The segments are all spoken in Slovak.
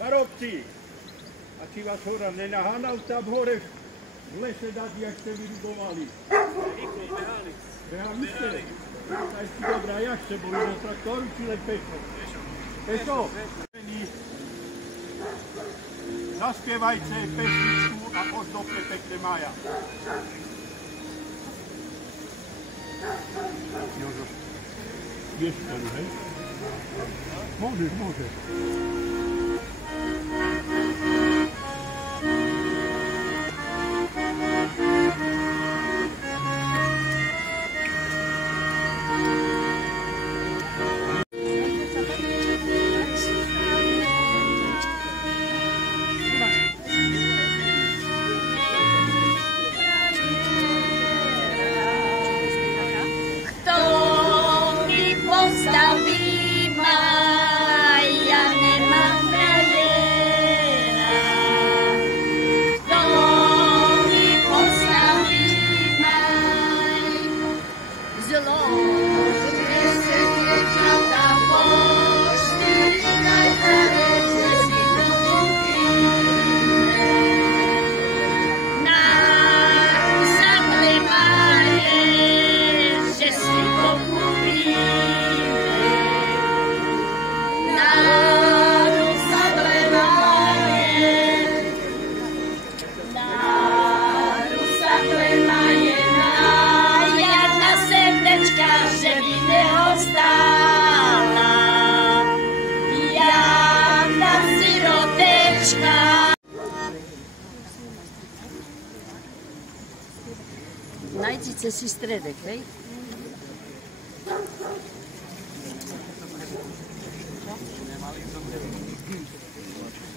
Starobci, a či vás hora nenahánav tam hore v lese dať, jak ste vyrubovali? Behali ste? A ešte dobrá, jak ste boli do traktoru, či len pešo? Pešo? Zaspievajte pesničku a ozdobte pekne mája. Jožo, vieš to, hej? Môžeš, môžeš. Najdzice si stredek, hej?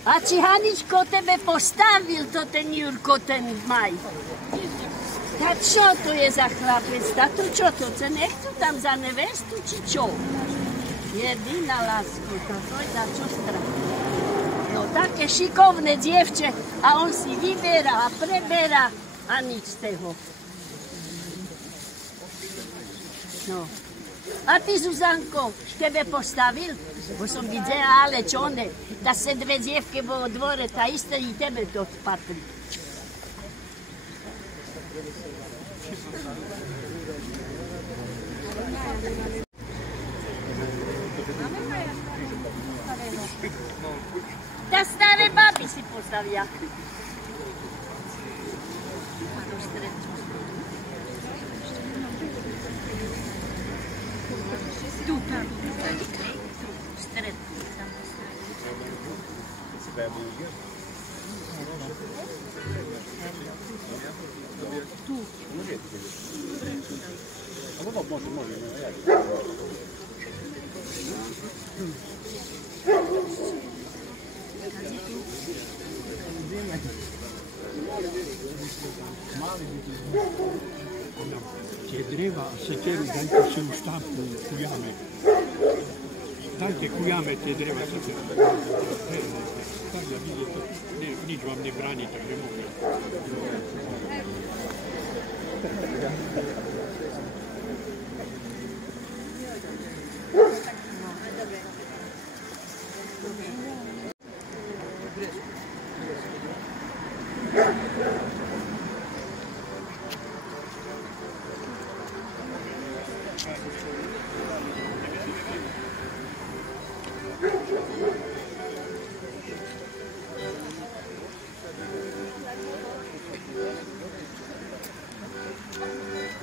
A či Haničko tebe postavil to ten Jurko, ten Maj? A čo to je za chlapec? Tato čo to? Nech tu tam za nevestu, či čo? Jedina lásku, to je za čo strach. No také šikovné dievče a on si vyberá a preberá a nič z toho. No. A ty, Zuzanko, tebe postavil? Bo som videla, ale čo ne, da se dve djevke vo dvore, ta ista i tebe to patri. Da stare babi si postavlja. Tu, tam. Stred. Tu. Tie dreva a sekeru dajte si už tam kujame. Dajte kujame tie dreva sekeru. Tak da vidíte, nič vám nebráni, takže môžete.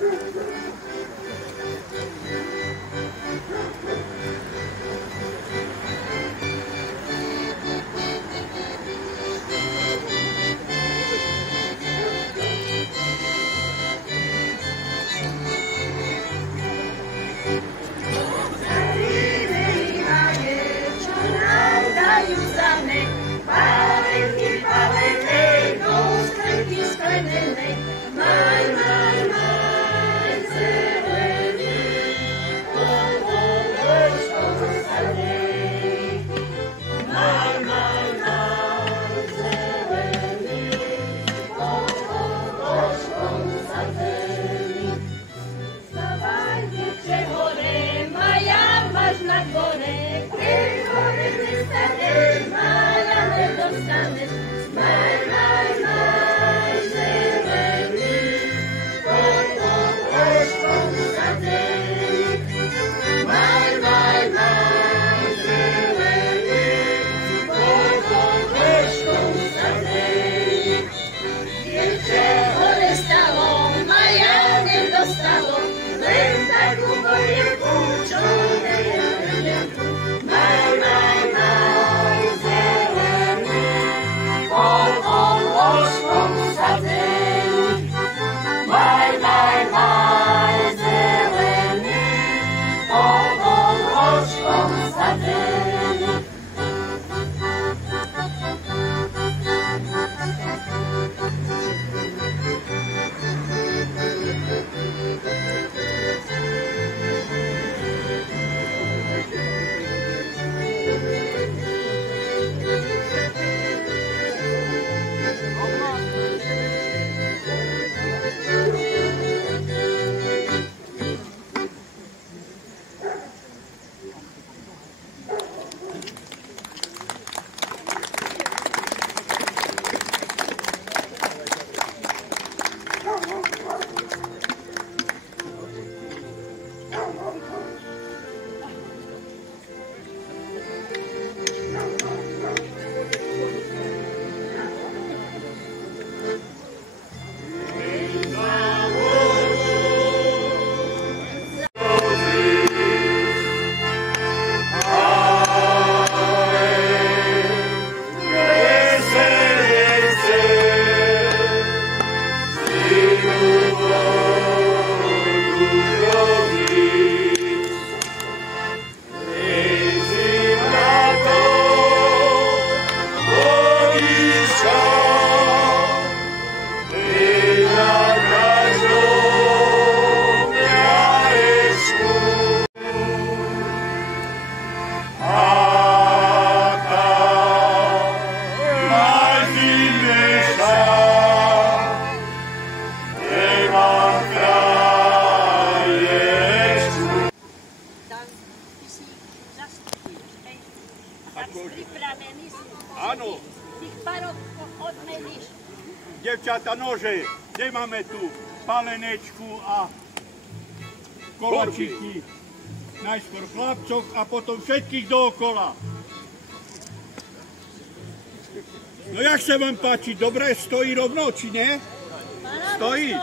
Thank you. si zastupuješ, hej? Tak si pripravený si. Áno. Tých parov odmeníš. Devčata, nože, kde máme tu palenečku a kovačiky. Najskôr chlapcov a potom všetkých dookola. No jak sa vám páči? Dobre stojí rovno, či nie? Stojí.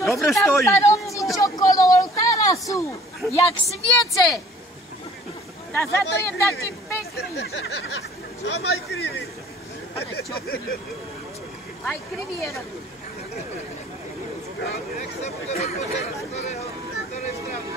Dobre stojí. To sú tam parovci, čo kolo oltára sú, jak sviece. A za to je taký pekný. A maj krivý. Ale čo krivý? Aj krivý je robí. Nech sa bude rozpočať z ktorej strany.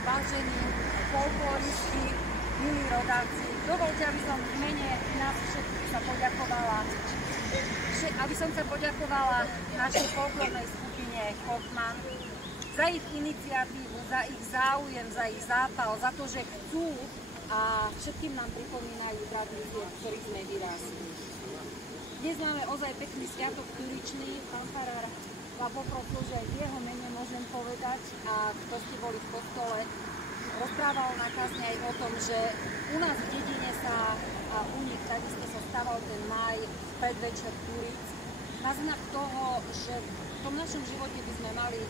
Vážení folkloristi, milí rodáci, dovoľte, aby som v mene nás všetkých sa poďakovala, našej folklórnej skupine Hoffman za ich iniciatívu, za ich záujem, za ich zápal, za to, že chcú a všetkým nám pripomínajú tradície, v ktorých sme vyrástli. Dnes máme ozaj pekný sviatok Tuličný, pán farár ma poprosil, že v jeho mene môžem povedať, a kto ste boli v kostole, rozprával na kázne aj o tom, že u nás v dedine sa a u nich takisto sa stával ten máj v predvečer Tulic, na znak toho, že v tom našom živote by sme mali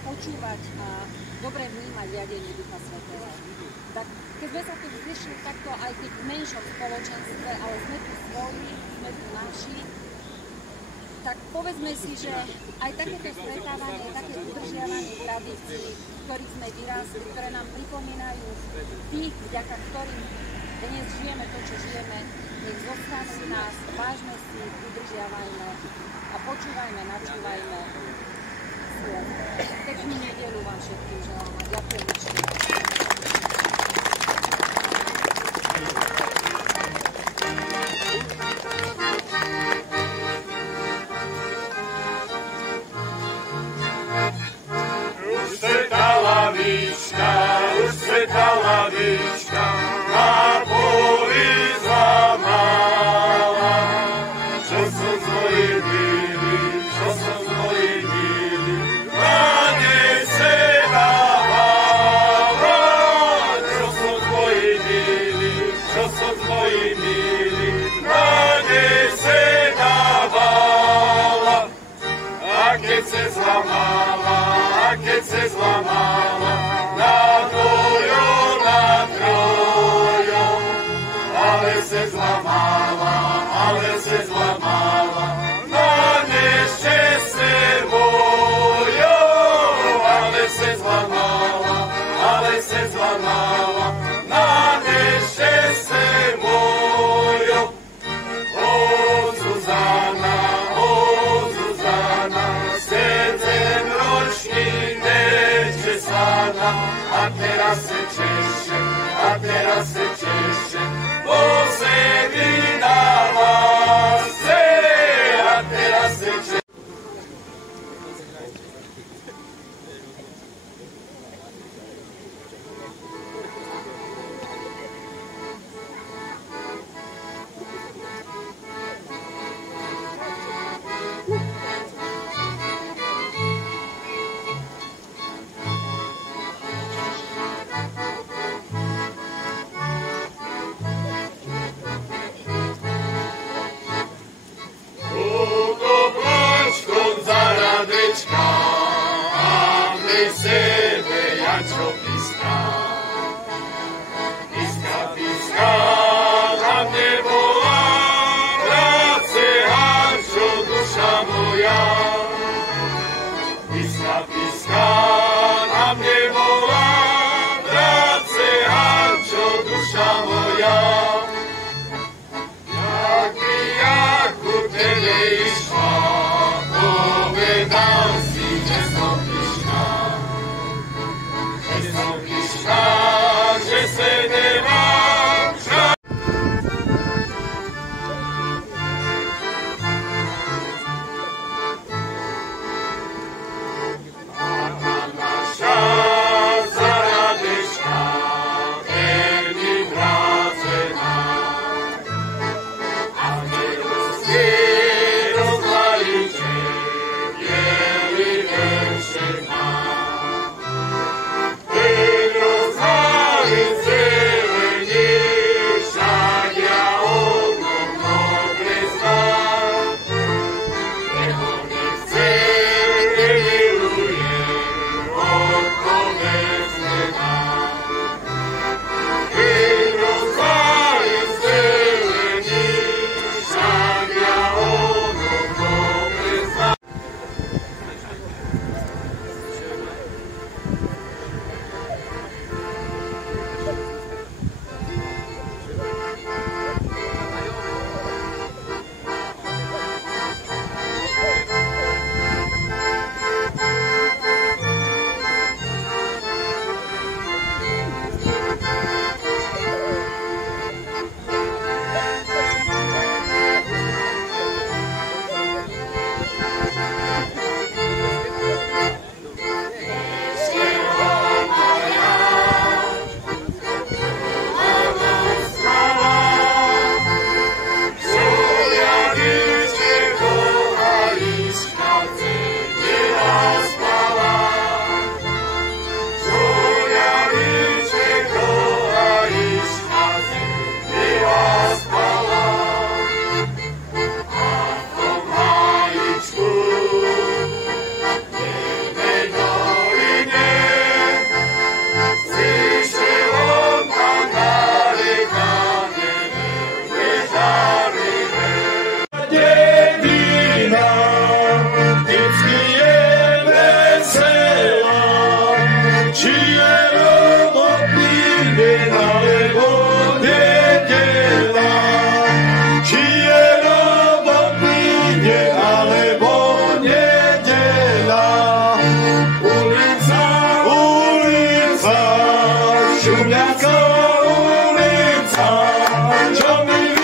počúvať a dobre vnímať riadenie Ducha Svätého. Tak keď sme sa tu zišli takto aj keď v menšom spoločenstve, ale sme tu svoji, sme tu naši, tak povedzme si, že aj takéto stretávanie, také udržiavanie tradícií, v ktorých sme vyrástli, ktoré nám pripomínajú tých, vďaka ktorým dnes žijeme to, čo žijeme, nech zostanú v nás, vážme si, udržiavajme a počúvajme, načúvajme. Peknú nedeľu vám všetkým želám a ďakujem ešte. Už se ta lavička na poli zlá.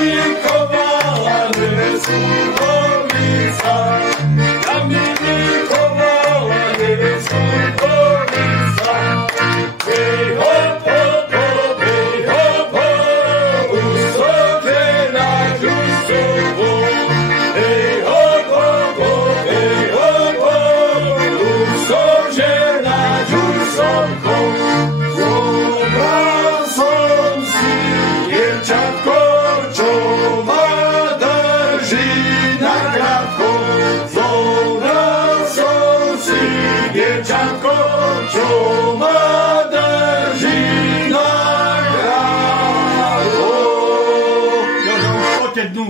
milikovala nevestu Bohnica, ja milikovala nevestu Bohnica. Hej hop hop hop, hej hop hop, usoke na Ďusovo. Hej hop hop hop, hej hop hop, usoke na Ďusovo. Zobral som si dievčatko, čo ma drží na krátko. Zobral som si dievčatko, čo ma drží na krátko. Ja, no, poďte dnu.